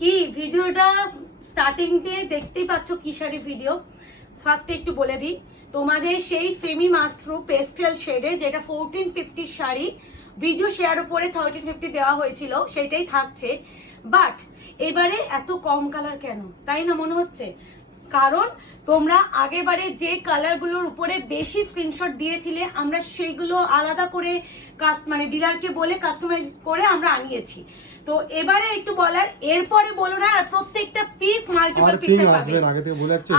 কি ভিডিওটা স্টার্টিং দিয়ে দেখতেই পাচ্ছ কি শাড়ি ভিডিও। ফার্স্টে একটু বলে দিই তোমাদের সেই সেমি মাস্ট্রো পেস্টেল শেডে যেটা 1450 শাড়ি ভিডিও শেয়ার উপরে 1350 দেওয়া হয়েছিল সেটাই থাকছে। বাট এবারে এত কম কালার কেন তাই না মনে হচ্ছে? কারণ তোমরা আগেবারে যে কালারগুলোর উপরে বেশি স্ক্রিনশট দিয়েছিলে আমরা সেইগুলো আলাদা করে মানে ডিলারকে বলে কাস্টমাইজ করে আমরা আনিয়েছি। তো এবারে একটু বলার এরপরে বলো না আর প্রত্যেকটা পিস মাল্টিপল পিসে পাবে।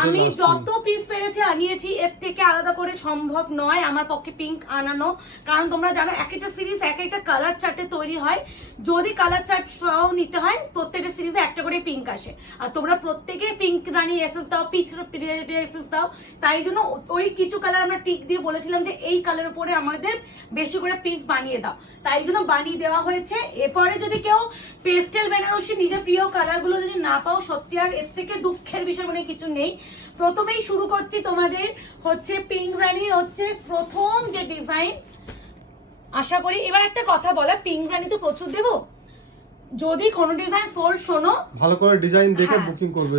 আমি যত পিস পেরেছি আনিয়েছি, এর থেকে আলাদা করে সম্ভব নয় আমার পক্ষে পিঙ্ক আনানো। কারণ তোমরা জানো এক একটা সিরিজ এক একটা কালার চার্টে তৈরি হয়। যদি কালার চার্ট সহ নিতে হয় প্রত্যেকটা সিরিজে একটা করে পিঙ্ক আসে, আর তোমরা প্রত্যেকে পিঙ্ক রানি এসএস দাও, পিচ এসএস দাও। তাই জন্য ওই কিছু কালার আমরা টিক দিয়ে বলেছিলাম যে এই কালার উপরে আমাদের বেশি করে পিস বানিয়ে দাও, তাই জন্য বানিয়ে দেওয়া হয়েছে। এরপরে যদি কেউ পেস্টেল বেনারসি নিজের প্রিয় কালারগুলো যদি না পাও, সত্যি আর এর থেকে দুঃখের বিষয় মনে কিছু নেই। প্রথমেই শুরু করছি তোমাদের হচ্ছে পিঙ্ক রানির হচ্ছে প্রথম যে ডিজাইন। আশা করি এবার একটা কথা বলা, পিঙ্ক রানি তো প্রচুর দেবো। যদি কোনো ডিজাইন সোল শোনো ভালো করে ডিজাইন দেখে বুকিং করবে,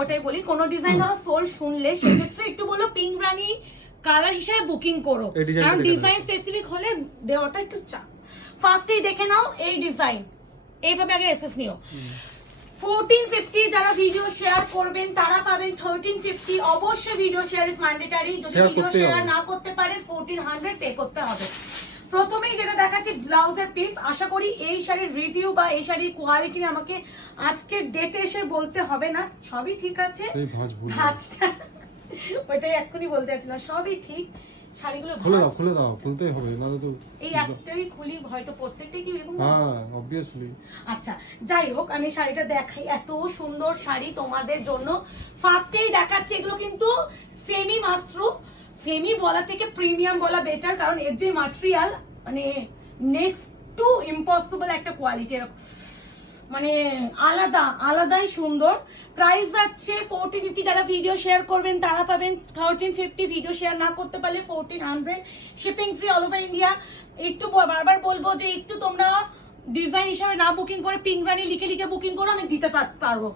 ওটাই বলি কোনো ডিজাইন ধরো সোল শুনলে সেক্ষেত্রে একটু বলো পিঙ্ক রানি কালার হিসেবে বুকিং করো, কারণ ডিজাইন স্পেসিফিক হলে দেওয়াটা একটু চাপ। ফার্স্টেই দেখে নাও এই ডিজাইন, এইভাবে আগে এসএস নিও। 1450 যারা ভিডিও শেয়ার করবেন তারা পাবেন 1350। অবশ্যই ভিডিও শেয়ার ইজ ম্যান্ডেটরি। যদি ভিডিও শেয়ার না করতে পারেন 1400 পে করতে হবে। প্রথমেই যেটা দেখাচ্ছি ব্লাউজের পিস। আশা করি এই শাড়ির রিভিউ বা এই শাড়ির কোয়ালিটি আমাকে আজকে ডেটে এসে বলতে হবে না, সবই ঠিক আছে। ভাঁজটা ওইটাই এক্ষুনি বলতে যাচ্ছিলাম, সবই ঠিক। শাড়িগুলো খুলে দাও খুলতেই হবে, নালে তো এই একটাই খুলি হয়তো প্রত্যেকটাই কি এরকম। হ্যাঁ অবভিয়াসলি। আচ্ছা যাই হোক, আমি শাড়িটা দেখাই। এত সুন্দর শাড়ি তোমাদের জন্য। ফার্স্টেই দেখাচ্ছি এগুলো কিন্তু সেমি মাস্ট্রো। সেমি বলা থেকে প্রিমিয়াম বলা বেটার, কারণ এর যে ম্যাটেরিয়াল মানে নেক্সট টু ইম্পসিবল একটা কোয়ালিটি, মানে আলাদাই সুন্দর। প্রাইস যাচ্ছে 1450। যারা ভিডিও শেয়ার করবেন তারা পাবেন 1350। ভিডিও শেয়ার না করতে পারলে 1400। Shipping free all over India. একটু বারবার বলবো যে একটু তোমরা ডিজাইন হিসাবে না বুকিং করে পিঙ্ক রানি লিখে বুকিং করো, আমি দিতে পারবো।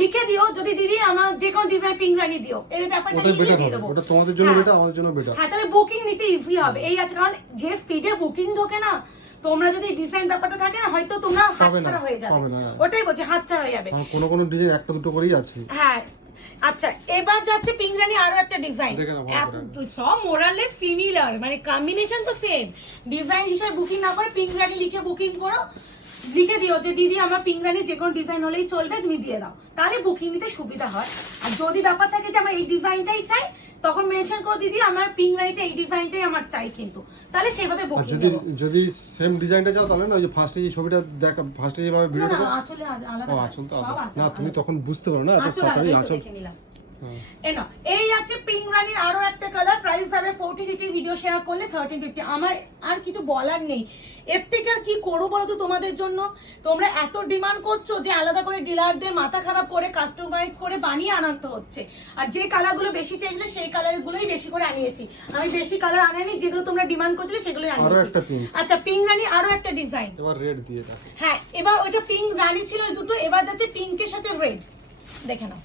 লিখে দিও যদি দিদি আমার যে কোনো ডিজাইন পিঙ্ক রানি দিও, এর ব্যাপারটা দিয়ে দেবো। ওটা তোমাদের জন্য বেটার, আমাদের জন্য বেটার। হ্যাঁ তাহলে বুকিং নিতে ইজি হবে। এই আছে, কারণ যে স্পিডে বুকিং ঢোকে না, তোমরা যদি ডিজাইন ব্যাপারটা থাকে না হয়তো তোমরা হাতছাড়া হয়ে যাবে। ওটাই বলছি, হাতছাড়া হয়ে যাবে। কোনো ডিজাইন একটা দুটো করেই আছে। হ্যাঁ আচ্ছা, এবার যাচ্ছে পিঙ্ক রানি আরো একটা ডিজাইন। সব মোরালে সিমিলার, মানে কম্বিনেশন তো সেম। ডিজাইন হিসেবে বুকিং না করে পিঙ্ক রানি লিখে বুকিং করো, লিখে দিও যে দিদি আমার পিঙ্ক রানি যে কোনো ডিজাইন হলেই চলবে, তুমি দিয়ে দাও, তাহলে বুকিং নিতে সুবিধা হয়। আর যদি ব্যাপার থাকে যে আমার এই ডিজাইনটাই চাই, তখন মেনশন করো দিদি আমার পিঙ্ক রানিতে এই ডিজাইনটাই আমার চাই, কিন্তু তাহলে সেভাবে বুকিং দেব। যদি সেম ডিজাইনটা চাও তাহলে না, ওই যে ফার্স্টে যে ছবিটা দেখা, ফার্স্টে যেভাবে ভিডিওটা না আসলে আলাদা আছে না, তুমি তখন বুঝতে পারো না, এত তাড়াতাড়ি আঁচল দেখে নিলাম। এই আছে পিঙ্ক রানির আরো একটা কালার। প্রাইস হবে 1450। ভিডিও শেয়ার করলে 1350। আমার আর কিছু বলার নেই, এর থেকে আর কি করবো বলো তো তোমাদের জন্য। তোমরা এত ডিমান্ড করছো যে আলাদা করে ডিলারদের মাথা খারাপ করে কাস্টমাইজ করে বানিয়ে আনাতে হচ্ছে। আর যে কালারগুলো বেশি চাইছিলে সেই কালারগুলোই বেশি করে আনিয়েছি। আমি বেশি কালার আনাইনি, যেগুলো তোমরা ডিমান্ড করছিলে সেগুলোই আনিয়েছি। আচ্ছা পিঙ্ক রানি আরো একটা ডিজাইন। এবার রেড দিয়ে দাও। হ্যাঁ এবার ওইটা পিঙ্ক রানি ছিল ওই দুটো, এবার যাচ্ছে পিঙ্কের সাথে রেড। দেখে নাও,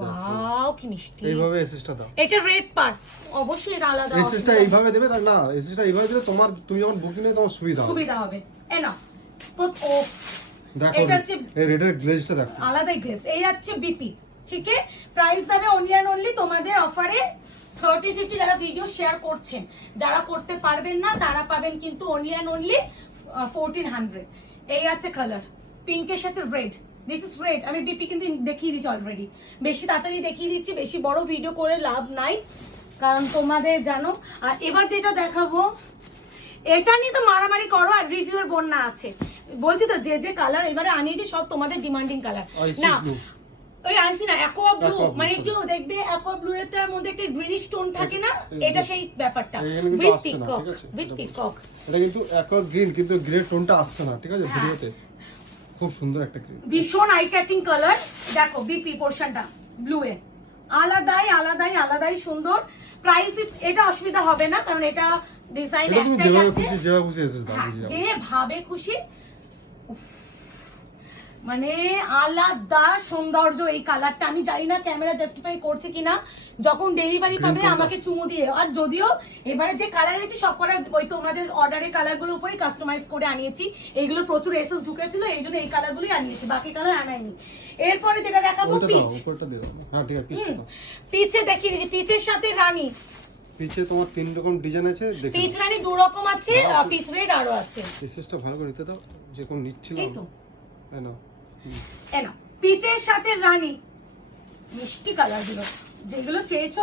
ওয়াও কি মিষ্টি। এইভাবে এসএসটা দাও। এটা রেড পার্ট, অবশ্যই এটা আলাদা। এসএসটা এইভাবে দেবে না, এসএসটা এইভাবে দিলে তোমার তুমি যখন বুকিং নেবে তোমার সুবিধা হবে। এই নাও দেখো, এটা হচ্ছে এই রেডের গ্লেজটা দেখো, আলাদাই গ্লেজ। এই হচ্ছে বিপি, ঠিক আছে। প্রাইস হবে অনলি এন্ড অনলি তোমাদের অফারে 1350। যারা ভিডিও শেয়ার করছেন, যারা করতে পারবেন না তারা পাবেন কিন্তু অনলি এন্ড অনলি 1400। এই আছে কালার পিঙ্কের সাথে রেড। This is red. আমি বিপি কিন্তু দেখিয়ে দিচ্ছি অলরেডি, বেশি তাড়াতাড়ি দেখিয়ে দিচ্ছি, বেশি বড় ভিডিও করে লাভ নাই, কারণ তোমাদের জানো। আর এবার যেটা দেখাবো এটা নিয়ে তো মারামারি করো আর রিভিউর বন্যা আছে। বলছি তো যে কালার এবারে আনিয়েছি সব তোমাদের ডিমান্ডিং কালার না। ওই আইসি না অ্যাকোয়া ব্লু, মানে একটু দেখবে অ্যাকোয়া ব্লু এর মধ্যে একটা গ্রিনিশ টোন থাকে না, এটা সেই ব্যাপারটা। উইথ পিকক, এটা কিন্তু অ্যাকোয়া গ্রিন, কিন্তু গ্রে টোনটা আসছে না, ঠিক আছে ভিডিওতে। খুব সুন্দর একটা গ্রিন, ভীষণ আই ক্যাচিং কালার। দেখো বিপি পোরশনটা ব্লু এর আলাদাই সুন্দর। প্রাইস এটা অসুবিধা হবে না, কারণ এটা ডিজাইন একটাই আছে, যেভাবে খুশি যেভাবে খুশি। মানে আলাদা সৌন্দর্য এই কালারটা। আমি জানি না ক্যামেরা জাস্টিফাই করছে কিনা, যখন ডেলিভারি পাবে আমাকে চুমু দিয়ে। আর যদিও এবারে যে কালার এনেছি সব কটা ওই তোমাদের অর্ডারের কালারগুলোর উপরেই কাস্টমাইজ করে আনিয়েছি, এইগুলো প্রচুর এসএস ঢুকেছিল এই জন্য এই কালারগুলোই আনিয়েছি, বাকি কালার আনাইনি। এরপরে যেটা দেখাবো পিচ। হ্যাঁ ঠিক আছে, পিচে দেখিয়ে দিচ্ছি, পিচের সাথে রানী। পিচে তোমার 3 রকম ডিজাইন আছে, দেখো পিচ রানী 2 রকম আছে, আর পিচ রেড আরো আছে। পিসেসটা ভালো করে নিতে দাও, যে কোন নিচ্ছিলাম এই তো না এনা পিচের সাথে রানী, মিষ্টি কালার গুলো যেগুলো চেয়েছো।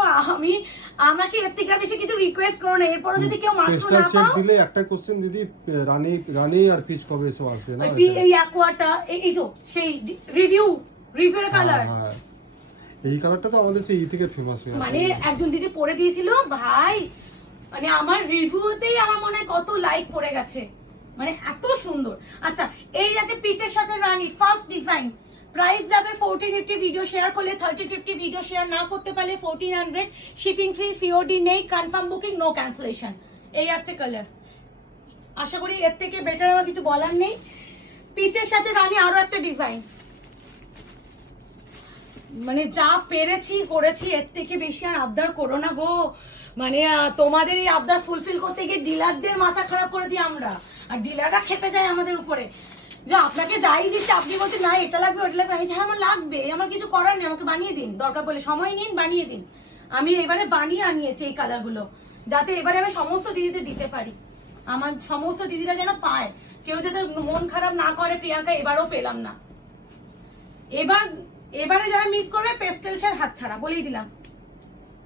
আমাকে এর থেকে বেশি কিছু রিকোয়েস্ট করো না। এরপর যদি কেউ মাত্র না পাও দিলে একটা কোশ্চেন দিদি, রানী আর পিচ কবে এসে আসবে না? এই অ্যাকোয়াটা, এই তো সেই রিভিউর কালার। এই কালারটা তো আমাদের সেই থেকে ফেমাস হয়ে মানে একজন দিদি পরে দিয়েছিল ভাই, মানে আমার রিভিউতেই আমার মনে হয় কত লাইক পড়ে গেছে, মানে এত সুন্দর। আচ্ছা এই আছে পিচের সাথে রানী, ফার্স্ট ডিজাইন। প্রাইস যাবে 1450, ভিডিও শেয়ার করলে 1350, ভিডিও শেয়ার না করতে পারলে 1400, শিপিং ফ্রি, সিওডি নেই, কনফার্ম বুকিং, নো ক্যান্সেলেশন। এই আছে কালার। আশা করি এর থেকে বেটার আমার কিছু বলার নেই। পিচের সাথে রানী আরো একটা ডিজাইন, মানে যা পেরেছি করেছি, এর থেকে বেশি আর আবদার করো না গো। মানে তোমাদের এই আবদার ফুলফিল করতে গিয়ে ডিলারদের মাথা খারাপ করে দিই আমরা, আর ডিলাররা খেপে যায় আমাদের উপরে যে আপনাকে যাই দিচ্ছে আপনি বলছেন না এটা লাগবে ওটা লাগবে। আমি হ্যাঁ আমার লাগবে, আমার কিছু করার নেই, আমাকে বানিয়ে দিন, দরকার পড়লে সময় নিন বানিয়ে দিন। আমি এবারে বানিয়ে আনিয়েছি এই কালারগুলো, যাতে এবারে আমি সমস্ত দিদিদের দিতে পারি, আমার সমস্ত দিদিরা যেন পায়, কেউ যাতে মন খারাপ না করে প্রিয়াঙ্কা এবারও পেলাম না। এবারে যারা মিস করবে পেস্টেল শেড হাতছাড়া, বলেই দিলাম।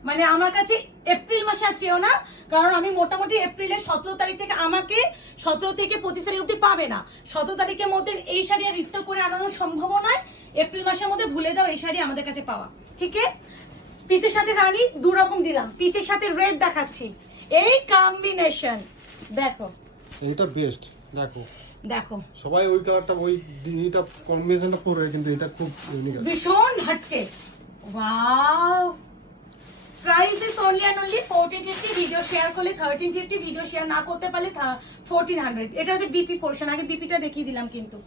মানে আমার কাছে এপ্রিল মাসে আর চেয়েও না, কারণ আমি মোটামুটি এপ্রিলের 17 তারিখ থেকে, আমাকে 17 থেকে 25 তারিখ অব্দি পাবে না। 17 তারিখের মধ্যে এই শাড়ি আর রিস্টক করে আনানো সম্ভব নয়। এপ্রিল মাসের মধ্যে ভুলে যাও এই শাড়ি আমাদের কাছে পাওয়া, ঠিক আছে? পিচের সাথে রানী 2 রকম দিলাম, পিচের সাথে রেড দেখাচ্ছি, এই কম্বিনেশন দেখো, এটা বেস্ট। দেখো সবাই ওই কালারটা, ওই এটা কম্বিনেশনটা পরে, কিন্তু এটা খুব ইউনিক আছে, ভীষণ হাটকে। Wow, price is only and only 1450, video share করলে 1350, ভিডিও শেয়ার না করতে পারলে 1400। এটা হচ্ছে বিপি পোরশন, আগে বিপিটা দেখিয়ে দিলাম। কিন্তু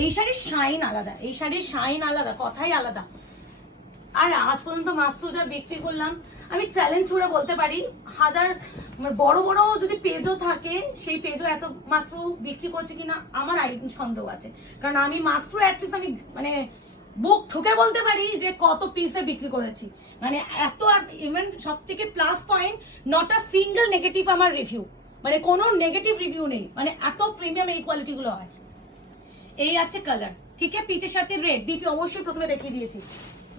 এই শাড়ির শাইন আলাদা, এই শাড়ির শাইন আলাদা, কথাই আলাদা। আর আজ পর্যন্ত মাস্টু যা বিক্রি করলাম, আমি চ্যালেঞ্জ ছুড়ে বলতে পারি, হাজার বড় বড় যদি পেজও থাকে, সেই পেজও এত মাস্টু বিক্রি করছে কিনা আমার সন্দেহ আছে। কারণ আমি মাস্টু অ্যাটলিস্ট আমি মানে বুক ঠুকে বলতে পারি যে কত পিসে বিক্রি করেছি, মানে এত। আর ইভেন সব থেকে plus point, not a single negative আমার রিভিউ, মানে কোনো নেগেটিভ রিভিউ নেই, মানে এত প্রিমিয়াম এই কোয়ালিটিগুলো হয়। এই আছে কালার, ঠিক আছে? পিচের সাথে রেড, বিপি অবশ্যই প্রথমে দেখিয়ে দিয়েছি,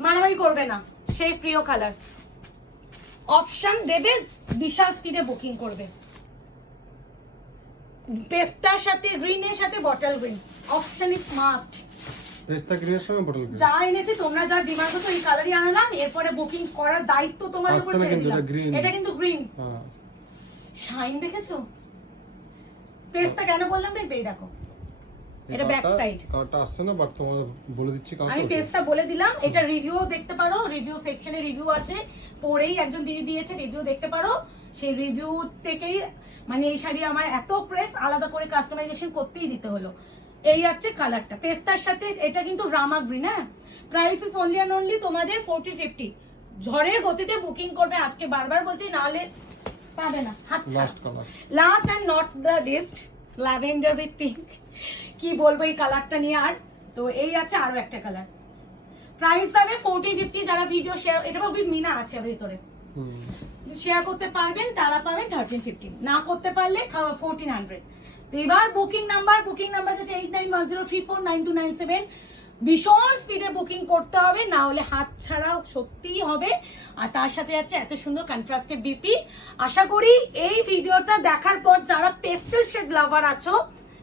মারামারি করবে না, সেই প্রিয় কালার। অপশন দেবে, বিশাল স্পিডে বুকিং করবে। পেস্তার সাথে গ্রিনের সাথে bottle green, option is must. পেস্তা গ্রিনের সঙ্গে বটল গ্রিন যা এনেছি তোমরা যা ডিমান্ড করছো এই কালারই আনলাম, এরপরে বুকিং করার দায়িত্ব তোমাদের উপর ছেড়ে দিলাম। এটা কিন্তু গ্রিন, শাইন দেখেছো? পেস্তা কেন বললাম দেখবে, এই দেখো এটা ব্যাক সাইড, কালারটা আসছে না, বাট তোমাদের বলে দিচ্ছি কালারটা। আমি পেজটা বলে দিলাম, এটা রিভিউ দেখতে পারো, রিভিউ সেকশনে রিভিউ আছে, পরেই একজন দিদি দিয়েছে, রিভিউ দেখতে পারো। সেই রিভিউ থেকেই মানে এই শাড়ি আমার এত প্রেস, আলাদা করে কাস্টমাইজেশন করতেই দিতে হলো। এই আছে কালারটা পেস্তার সাথে, এটা কিন্তু রামা গ্রিন। হ্যাঁ, price is only and only তোমাদের 1450। ঝড়ের গতিতে বুকিং করবে আজকে, বারবার বলছি, নাহলে পাবে না। Last and not the least, lavender with pink. কি বলবো এই কালারটা নিয়ে। আর তো এই আছে আরো একটা কালার, প্রাইস যাবে 1450। যারা ভিডিও শেয়ার, এটা উইথ মিনা আছে ভিতরে, শেয়ার করতে পারবেন তারা পাবেন 1350, না করতে পারলে 1400। তো এবার বুকিং নাম্বার আছে 8910349297। ভীষণ স্পিডে বুকিং করতে হবে, না হলে হাত ছাড়া সত্যিই হবে। আর তার সাথে আছে এত সুন্দর কন্ট্রাস্টেড বিপি। আশা করি এই ভিডিওটা দেখার পর যারা পেস্টেল শেড লাভার আছো,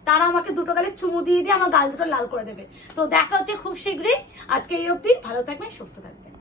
তারা আমাকে দুটো গালে চুমু দিয়ে আমার গাল দুটো লাল করে দেবে। তো দেখা হচ্ছে খুব শীঘ্রই। আজকে এই অবধি, ভালো থাকবেন, সুস্থ থাকবেন।